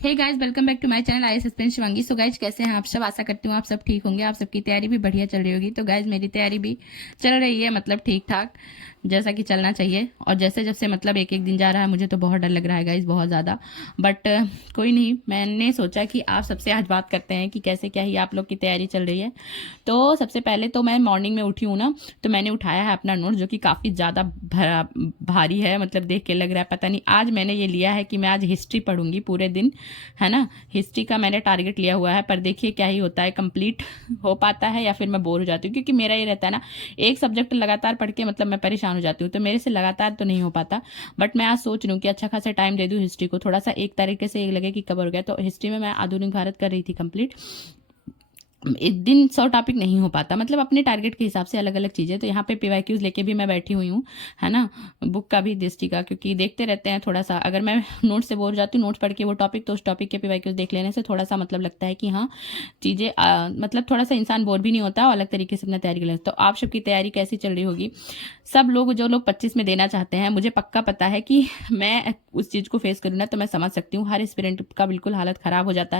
Hey guys, welcome back to my channel I S aspirant Shivangi. So guys, कैसे हैं आप सब? आशा करती हूँ आप सब ठीक होंगे। आप सबकी तैयारी भी बढ़िया चल रही होगी। तो गाइस, मेरी तैयारी भी चल रही है, मतलब ठीक ठाक, जैसा कि चलना चाहिए। और जैसे जैसे मतलब एक एक दिन जा रहा है, मुझे तो बहुत डर लग रहा है गाइस, बहुत ज़्यादा। बट कोई नहीं, मैंने सोचा कि आप सबसे आज बात करते हैं कि कैसे क्या ही आप लोग की तैयारी चल रही है। तो सबसे पहले तो मैं मॉर्निंग में उठी हूँ ना, तो मैंने उठाया है अपना नोट, जो कि काफ़ी ज़्यादा भारी है। मतलब देख के लग रहा है, पता नहीं। आज मैंने ये लिया है कि मैं आज हिस्ट्री पढ़ूंगी पूरे दिन, है ना। हिस्ट्री का मैंने टारगेट लिया हुआ है, पर देखिए क्या ही होता है, कंप्लीट हो पाता है या फिर मैं बोर हो जाती हूँ। क्योंकि मेरा ये रहता है ना, एक सब्जेक्ट लगातार पढ़ के मतलब मैं परेशान हो जाती हूँ, तो मेरे से लगातार तो नहीं हो पाता। बट मैं आज सोच रही हूँ कि अच्छा खासा टाइम दे दूँ हिस्ट्री को, थोड़ा सा एक तरीके से ये लगे कि कवर हो गया। तो हिस्ट्री में मैं आधुनिक भारत कर रही थी कंप्लीट। एक दिन 100 टॉपिक नहीं हो पाता, मतलब अपने टारगेट के हिसाब से अलग अलग चीज़ें। तो यहाँ पे पीवाईक्यूज लेके भी मैं बैठी हुई हूँ, है ना। बुक का भी दृष्टि का, क्योंकि देखते रहते हैं थोड़ा सा। अगर मैं नोट से बोर हो जाती हूँ, नोट्स पढ़ के वो टॉपिक, तो उस टॉपिक के पीवाईक्यूज देख लेने से थोड़ा सा मतलब लगता है कि हाँ, चीज़ें मतलब थोड़ा सा इंसान बोर भी नहीं होता और अलग तरीके से अपना तैयारी कर लेता। तो आप सबकी तैयारी कैसी चल रही होगी? सब लोग, जो लोग 25 में देना चाहते हैं, मुझे पक्का पता है कि मैं उस चीज़ को फेस करूँ ना, तो मैं समझ सकती हूँ। हर स्टूडेंट का बिल्कुल हालत ख़राब हो जाता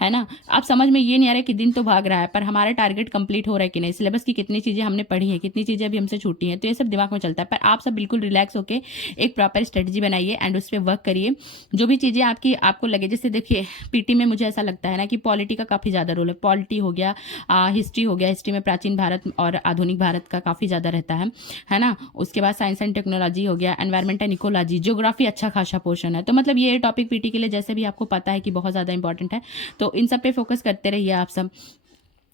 है ना। आप समझ में ये नहीं आ रहा है कि दिन तो भाग रहा है, पर हमारा टारगेट कंप्लीट हो रहा है कि नहीं, सिलेबस की कितनी चीज़ें हमने पढ़ी हैं, कितनी चीज़ें अभी हमसे छूटी हैं, तो ये सब दिमाग में चलता है। पर आप सब बिल्कुल रिलैक्स होकर एक प्रॉपर स्ट्रेटजी बनाइए एंड उस पर वर्क करिए। जो भी चीज़ें आपको लगे, जैसे देखिए पीटी में मुझे ऐसा लगता है ना कि पॉलिटी का काफ़ी ज़्यादा रोल है। पॉलिटी हो गया, हिस्ट्री हो गया, हिस्ट्री में प्राचीन भारत और आधुनिक भारत का काफ़ी ज़्यादा रहता है ना। उसके बाद साइंस एंड टेक्नोलॉजी हो गया, एनवायरमेंट एंड इकोलॉजी, ज्योग्राफी अच्छा खासा पोर्शन है। तो मतलब ये टॉपिक पीटी के लिए, जैसे भी आपको पता है कि बहुत ज़्यादा इंपॉर्टेंट है, तो इन सब पे फोकस करते रहिए आप सब।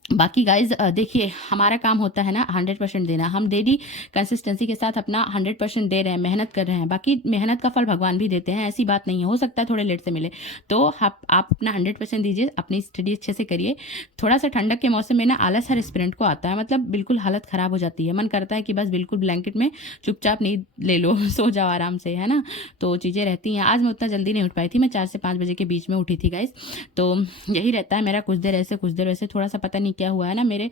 बाकी गाइज देखिए, हमारा काम होता है ना 100% देना। हम डेली कंसिस्टेंसी के साथ अपना 100% दे रहे हैं, मेहनत कर रहे हैं। बाकी मेहनत का फल भगवान भी देते हैं, ऐसी बात नहीं है। हो सकता है थोड़े लेट से मिले, तो आप अपना 100% दीजिए, अपनी स्टडी अच्छे से करिए। थोड़ा सा ठंडक के मौसम में ना आलस हर स्टूडेंट को आता है, मतलब बिल्कुल हालत ख़राब हो जाती है। मन करता है कि बस बिल्कुल ब्लैंकेट में चुपचाप नींद ले लो, सो जाओ आराम से, है ना। तो चीज़ें रहती हैं। आज मैं उतना जल्दी नहीं उठ पाई थी, मैं 4 से 5 बजे के बीच में उठी थी गाइज। तो यही रहता है मेरा, कुछ देर ऐसे कुछ देर वैसे। थोड़ा सा पता नहीं क्या हुआ है ना, मेरे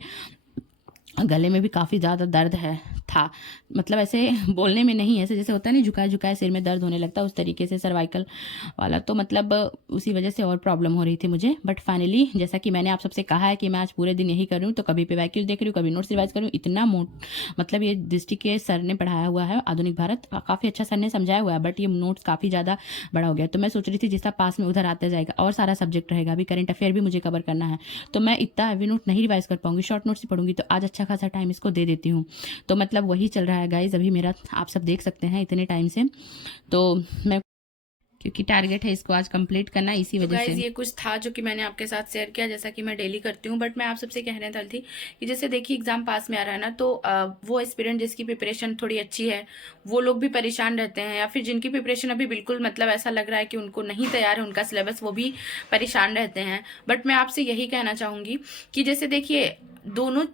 गले में भी काफ़ी ज़्यादा दर्द है था। मतलब ऐसे बोलने में नहीं, ऐसे जैसे होता है नहीं, झुकाए झुकाए सिर में दर्द होने लगता है, उस तरीके से सर्वाइकल वाला। तो मतलब उसी वजह से और प्रॉब्लम हो रही थी मुझे। बट फाइनली, जैसा कि मैंने आप सबसे कहा है कि मैं आज पूरे दिन यही कर रही हूँ, तो कभी पीवाईक्यूज देख रही हूँ, कभी नोट्स रिवाइज कर रही हूँ। इतना मतलब ये डिस्ट्रिक्ट के सर ने पढ़ाया हुआ है, आधुनिक भारत काफ़ी अच्छा सर ने समझाया हुआ है, बट ये नोट्स काफ़ी ज़्यादा बड़ा हो गया। तो मैं सोच रही थी जिसका पास में उधर आता जाएगा, और सारा सब्जेक्ट रहेगा, अभी करंट अफेयर भी मुझे कवर करना है, तो मैं इतना हैवी नोट नहीं रिवाइज कर पाऊंगी, शॉर्ट नोट्स ही पढ़ूंगी। तो आज अच्छा खासा टाइम इसको दे देती हूँ। तो मतलब वही चल रहा है गाइज अभी मेरा, आप सब देख सकते हैं इतने टाइम से। तो मैं, क्योंकि टारगेट है इसको आज कंप्लीट करना, इसी वजह से। ये कुछ था जो कि मैंने आपके साथ शेयर किया, जैसा कि मैं डेली करती हूँ। बट मैं आप सबसे कहने वाली थी कि जैसे देखिए एग्जाम पास में आ रहा है ना, तो वो एस्पिरेंट जिसकी प्रिपरेशन थोड़ी अच्छी है, वो लोग भी परेशान रहते हैं, या फिर जिनकी प्रिपरेशन अभी बिल्कुल मतलब ऐसा लग रहा है कि उनको नहीं तैयार है उनका सिलेबस, वो भी परेशान रहते हैं। बट मैं आपसे यही कहना चाहूँगी कि जैसे देखिए, दोनों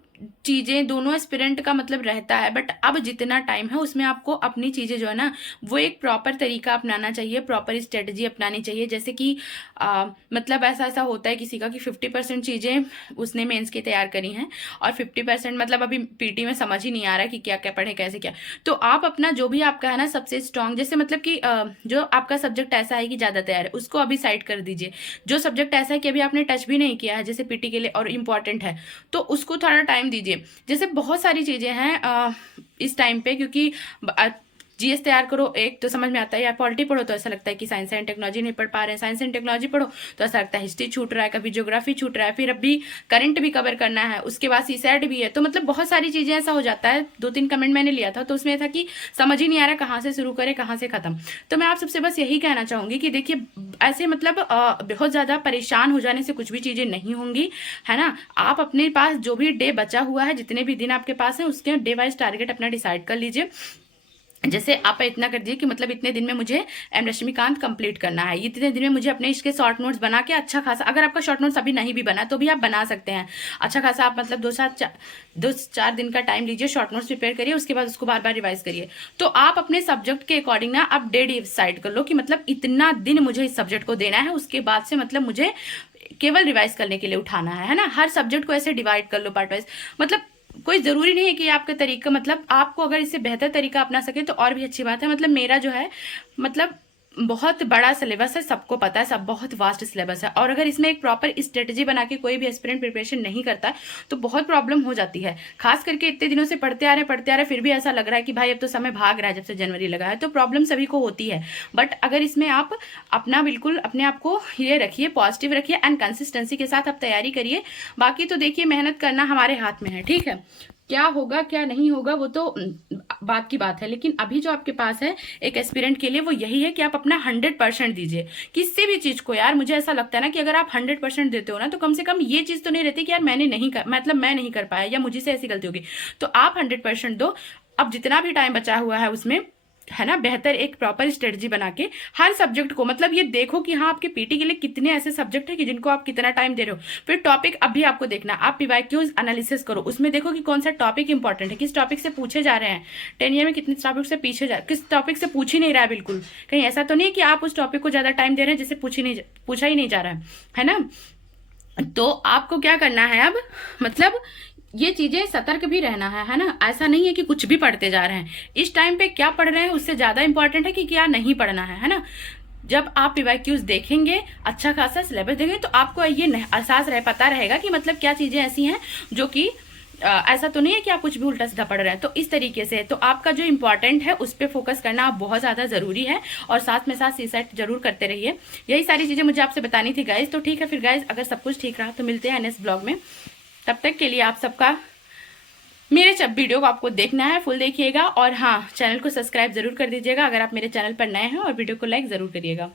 चीज़ें, दोनों एस्पिरेंट का मतलब रहता है, बट अब जितना टाइम है उसमें आपको अपनी चीज़ें जो है ना, वो एक प्रॉपर तरीका अपनाना चाहिए, प्रॉपर स्ट्रेटजी अपनानी चाहिए। जैसे कि मतलब ऐसा ऐसा होता है किसी का कि 50% चीज़ें उसने मेंस की तैयार करी हैं, और 50% मतलब अभी पीटी में समझ ही नहीं आ रहा कि क्या क्या पढ़े, कैसे क्या। तो आप अपना जो भी आपका है ना सबसे स्ट्रांग, जैसे मतलब कि जो आपका सब्जेक्ट ऐसा है कि ज़्यादा तैयार है, उसको अभी साइड कर दीजिए। जो सब्जेक्ट ऐसा है कि अभी आपने टच भी नहीं किया है, जैसे पीटी के लिए और इम्पॉर्टेंट है, तो उसको थोड़ा टाइम दीजिए। जैसे बहुत सारी चीज़ें हैं इस टाइम पे, क्योंकि जीएस तैयार करो एक तो समझ में आता है, यार पॉलिटी पढ़ो तो ऐसा लगता है कि साइंस एंड टेक्नोलॉजी नहीं पढ़ पा रहे हैं, साइंस एंड टेक्नोलॉजी पढ़ो तो ऐसा लगता है हिस्ट्री छूट रहा है, कभी ज्योग्राफी छूट रहा है, फिर अभी करंट भी कवर करना है, उसके बाद सीसैट भी है। तो मतलब बहुत सारी चीज़ें ऐसा हो जाता है। 2-3 कमेंट मैंने लिया था, तो उसमें था कि समझ ही नहीं आ रहा कहाँ से शुरू करें, कहाँ से खत्म। तो मैं आप सबसे बस यही कहना चाहूँगी कि देखिए, ऐसे मतलब बहुत ज़्यादा परेशान हो जाने से कुछ भी चीज़ें नहीं होंगी, है ना। आप अपने पास जो भी डे बचा हुआ है, जितने भी दिन आपके पास है, उसके डे वाइज टारगेट अपना डिसाइड कर लीजिए। जैसे आप इतना कर दिए कि मतलब इतने दिन में मुझे एम रश्मिकांत कंप्लीट करना है, इतने दिन में मुझे अपने इसके शॉर्ट नोट्स बना के अच्छा खासा, अगर आपका शॉर्ट नोट्स अभी नहीं भी बना तो भी आप बना सकते हैं अच्छा खासा। आप मतलब 2-4 दिन का टाइम लीजिए, शॉर्ट नोट्स प्रिपेयर करिए, उसके बाद उसको बार बार रिवाइज करिए। तो आप अपने सब्जेक्ट के अकॉर्डिंग ना आप डे डिसाइड कर लो कि मतलब इतना दिन मुझे इस सब्जेक्ट को देना है, उसके बाद से मतलब मुझे केवल रिवाइज करने के लिए उठाना है ना। हर सब्जेक्ट को ऐसे डिवाइड कर लो पार्ट वाइज। मतलब कोई ज़रूरी नहीं है कि आपका तरीका, मतलब आपको अगर इससे बेहतर तरीका अपना सके तो और भी अच्छी बात है। मतलब मेरा जो है, मतलब बहुत बड़ा सिलेबस है, सबको पता है, सब बहुत वास्ट सिलेबस है। और अगर इसमें एक प्रॉपर स्ट्रेटजी बना के कोई भी एस्पिरेंट प्रिपरेशन नहीं करता है तो बहुत प्रॉब्लम हो जाती है। खास करके इतने दिनों से पढ़ते आ रहे हैं, फिर भी ऐसा लग रहा है कि भाई अब तो समय भाग रहा है, जब से जनवरी लगा है, तो प्रॉब्लम सभी को होती है। बट अगर इसमें आप अपना बिल्कुल अपने आप को ये रखिए, पॉजिटिव रखिए एंड कंसिस्टेंसी के साथ आप तैयारी करिए। बाकी तो देखिए मेहनत करना हमारे हाथ में है, ठीक है। क्या होगा क्या नहीं होगा वो तो बात की बात है, लेकिन अभी जो आपके पास है एक एस्पिरेंट के लिए वो यही है कि आप अपना 100% दीजिए किसी भी चीज को। यार मुझे ऐसा लगता है ना कि अगर आप 100% देते हो ना तो कम से कम ये चीज तो नहीं रहती कि यार मैंने नहीं कर, मतलब मैं नहीं कर पाया या मुझे से ऐसी गलती होगी। तो आप 100% दो। अब जितना भी टाइम बचा हुआ है उसमें, है ना, बेहतर एक प्रॉपर स्ट्रेटजी बना के हर सब्जेक्ट को, मतलब ये देखो कि हाँ आपके पीटी के लिए कितने ऐसे सब्जेक्ट है कि जिनको आप कितना टाइम दे रहे हो। फिर टॉपिक अभी आपको देखना, आप पीवाईक्यूज एनालिसिस करो, उसमें देखो कि कौन सा टॉपिक इंपॉर्टेंट है, किस टॉपिक से पूछे जा रहे हैं। 10 ईयर में कितने टॉपिक से पीछे जा, किस टॉपिक से पूछ ही नहीं रहा है बिल्कुल। कहीं ऐसा तो नहीं है कि आप उस टॉपिक को ज्यादा टाइम दे रहे हैं जिससे पूछा ही नहीं जा रहा है ना। तो आपको क्या करना है अब, मतलब ये चीजें सतर्क भी रहना है ना। ऐसा नहीं है कि कुछ भी पढ़ते जा रहे हैं, इस टाइम पे क्या पढ़ रहे हैं उससे ज्यादा इंपॉर्टेंट है कि क्या नहीं पढ़ना है ना। जब आप पीवाईक्यूज देखेंगे, अच्छा खासा सिलेबस देखेंगे, तो आपको ये एहसास पता रहेगा कि मतलब क्या चीजें ऐसी हैं जो कि ऐसा तो नहीं है कि आप कुछ भी उल्टा सीधा पढ़ रहे हैं। तो इस तरीके से तो आपका जो इंपॉर्टेंट है उस पर फोकस करना बहुत ज़्यादा ज़रूरी है, और साथ में साथ सीसेट जरूर करते रहिए। यही सारी चीज़ें मुझे आपसे बतानी थी गाइज। तो ठीक है फिर गाइज, अगर सब कुछ ठीक रहा तो मिलते हैं नेक्स्ट ब्लॉग में। तब तक के लिए आप सबका, मेरे सब वीडियो को आपको देखना है, फुल देखिएगा, और हाँ चैनल को सब्सक्राइब जरूर कर दीजिएगा अगर आप मेरे चैनल पर नए हैं, और वीडियो को लाइक ज़रूर करिएगा।